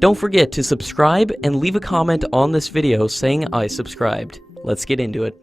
Don't forget to subscribe and leave a comment on this video saying I subscribed. Let's get into it.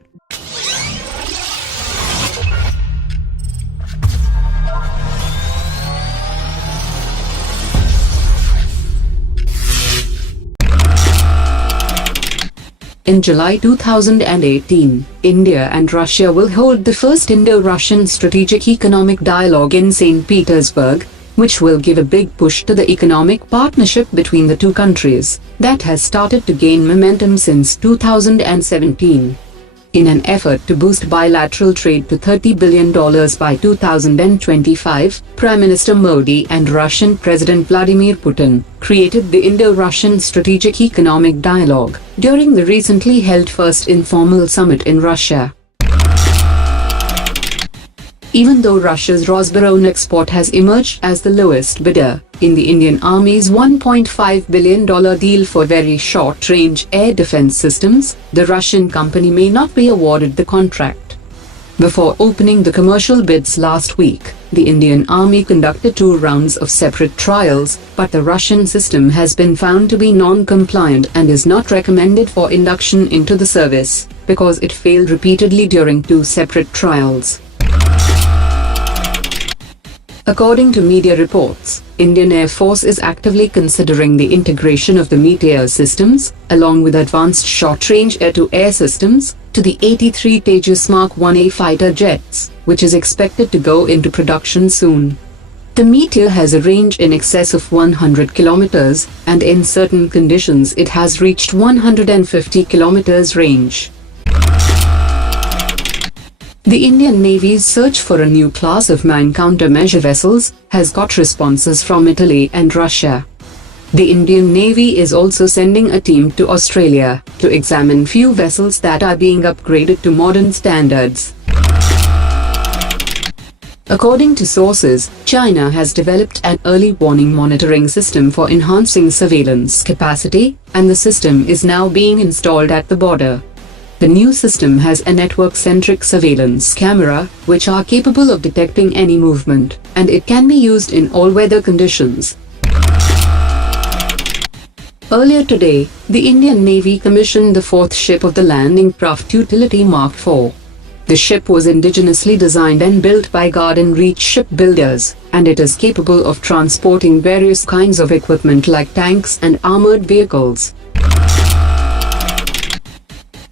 In July 2018, India and Russia will hold the first Indo-Russian Strategic Economic Dialogue in St. Petersburg, which will give a big push to the economic partnership between the two countries that has started to gain momentum since 2017. In an effort to boost bilateral trade to $30 billion by 2025, Prime Minister Modi and Russian President Vladimir Putin created the Indo-Russian Strategic Economic Dialogue during the recently held first informal summit in Russia. Even though Russia's Rosbaron export has emerged as the lowest bidder in the Indian Army's $1.5 billion deal for very short-range air defense systems, the Russian company may not be awarded the contract. Before opening the commercial bids last week, the Indian Army conducted 2 rounds of separate trials, but the Russian system has been found to be non-compliant and is not recommended for induction into the service, because it failed repeatedly during 2 separate trials. According to media reports, Indian Air Force is actively considering the integration of the Meteor systems, along with advanced short-range air-to-air systems, to the 83 Tejas Mark 1A fighter jets, which is expected to go into production soon. The Meteor has a range in excess of 100 kilometers, and in certain conditions it has reached 150 kilometers range. The Indian Navy's search for a new class of mine countermeasure vessels has got responses from Italy and Russia. The Indian Navy is also sending a team to Australia to examine few vessels that are being upgraded to modern standards. According to sources, China has developed an early warning monitoring system for enhancing surveillance capacity, and the system is now being installed at the border. The new system has a network-centric surveillance camera, which are capable of detecting any movement, and it can be used in all weather conditions. Earlier today, the Indian Navy commissioned the 4th ship of the Landing Craft Utility Mark IV. The ship was indigenously designed and built by Garden Reach Shipbuilders, and it is capable of transporting various kinds of equipment like tanks and armored vehicles.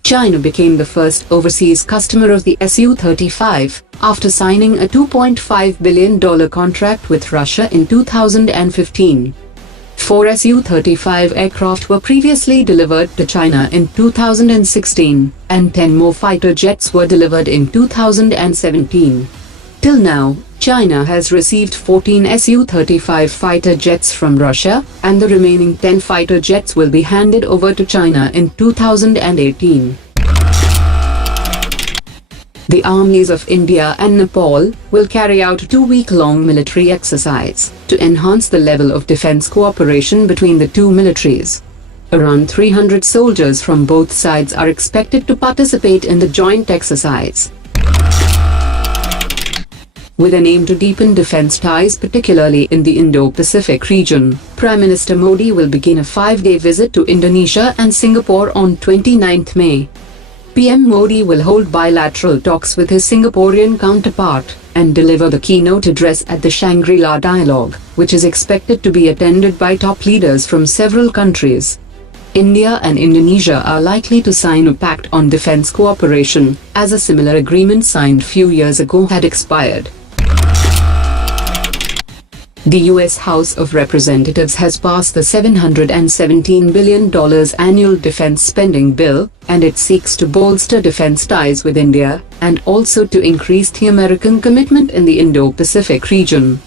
China became the first overseas customer of the Su-35 after signing a $2.5 billion contract with Russia in 2015. 4 Su-35 aircraft were previously delivered to China in 2016, and 10 more fighter jets were delivered in 2017. Till now, China has received 14 Su-35 fighter jets from Russia, and the remaining 10 fighter jets will be handed over to China in 2018. The armies of India and Nepal will carry out a 2-week-long military exercise to enhance the level of defense cooperation between the two militaries. Around 300 soldiers from both sides are expected to participate in the joint exercise, with an aim to deepen defense ties, particularly in the Indo-Pacific region. Prime Minister Modi will begin a 5-day visit to Indonesia and Singapore on 29 May. PM Modi will hold bilateral talks with his Singaporean counterpart and deliver the keynote address at the Shangri-La Dialogue, which is expected to be attended by top leaders from several countries. India and Indonesia are likely to sign a pact on defense cooperation, as a similar agreement signed few years ago had expired. The U.S. House of Representatives has passed the $717 billion annual defense spending bill, and it seeks to bolster defense ties with India, and also to increase the American commitment in the Indo-Pacific region.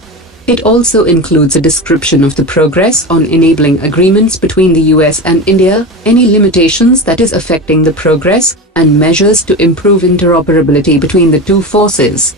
It also includes a description of the progress on enabling agreements between the US and India, any limitations that is affecting the progress, and measures to improve interoperability between the two forces.